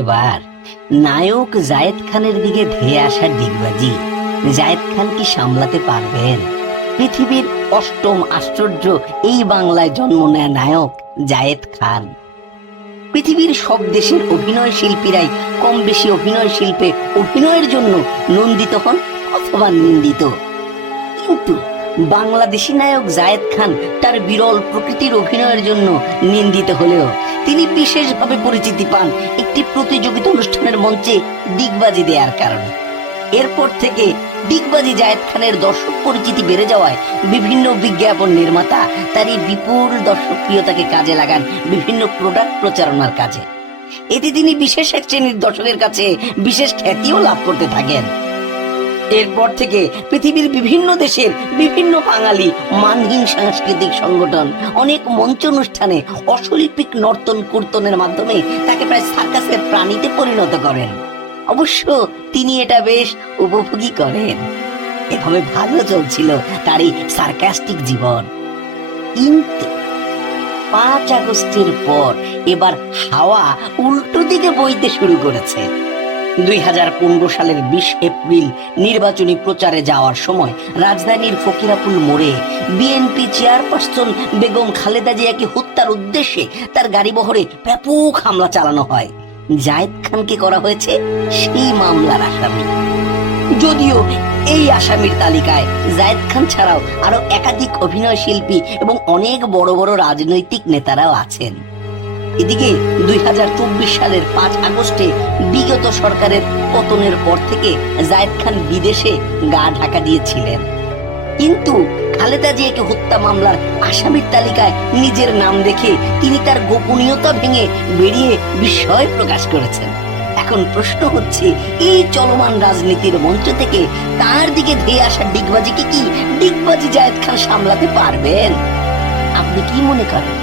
এবার নায়ক জায়েদ খানের দিকে ধেয়ে আসা ডিগবাজি জায়েদ খান কি সামলাতে পারবেন? পৃথিবীর অষ্টম আশ্চর্য এই বাংলায় জন্ম নেয়া নায়ক জায়েদ খান। পৃথিবীর সব দেশের অভিনয় শিল্পীরাই কম বেশি অভিনয় শিল্পে অভিনয়ের জন্য নন্দিত হন অথবা নিন্দিত, কিন্তু বাংলাদেশি নায়ক জায়েদ খান তার বিরল প্রকৃতির অভিনয়ের জন্য নিন্দিত হলেও তিনি বিশেষভাবে পরিচিতি পান একটি প্রতিযোগিতা অনুষ্ঠানের মঞ্চে ডিগবাজি দেওয়ার কারণে। এরপর থেকে ডিগবাজি জায়েদ খানের দর্শক পরিচিতি বেড়ে যাওয়ায় বিভিন্ন বিজ্ঞাপন নির্মাতা তার এই বিপুল দর্শকপ্রিয়তাকে কাজে লাগান বিভিন্ন প্রোডাক্ট প্রচারণার কাজে। এতে তিনি বিশেষ এক শ্রেণীর দর্শকের কাছে বিশেষ খ্যাতিও লাভ করতে থাকেন। এরপর থেকে পৃথিবীর বিভিন্ন দেশের বিভিন্ন বাঙালি মানহীন সাংস্কৃতিক সংগঠন অনেক মঞ্চ অনুষ্ঠানে অশৈল্পিক নর্তন কীর্তনের মাধ্যমে তাকে প্রায় সার্কাসের প্রাণীতে পরিণত করেন। অবশ্য তিনি এটা বেশ উপভোগী করেন। এভাবে ভালো চলছিল তার এই সার্কাস্টিক জীবন। কিন্তু 5 আগস্টের পর এবার হাওয়া উল্টো দিকে বইতে শুরু করেছে। 2015 সালের 20 এপ্রিল নির্বাচনী প্রচারে যাওয়ার সময় রাজধানীর ফকিরাপুল মোড়ে বিএনপি চেয়ারপারসন বেগম খালেদা জিয়াকে হত্যার উদ্দেশ্যে তার গাড়িবহরে ব্যাপক হামলা চালানো হয়। জায়েদ খানকে করা হয়েছে সেই মামলার আসামি। যদিও এই আসামির তালিকায় জায়েদ খান ছাড়াও আরো একাধিক অভিনয় শিল্পী এবং অনেক বড় বড় রাজনৈতিক নেতারাও আছেন। এদিকে 2024 সালের 5 আগস্টে বিগত সরকারের পতনের পর থেকে জায়েদ খান বিদেশে গা ঢাকা দিয়েছিলেন, কিন্তু খালেদা জিয়াকে হত্যা মামলার আসামির তালিকায় নিজের নাম দেখে তিনি তার গোপনীয়তা ভেঙে বেরিয়ে বিস্ময় প্রকাশ করেছেন। এখন প্রশ্ন হচ্ছে, এই চলমান রাজনীতির মঞ্চ থেকে তার দিকে ধেয়ে আসা ডিগবাজিকে কি ডিগবাজি জায়েদ খান সামলাতে পারবেন? আপনি কি মনে করেন?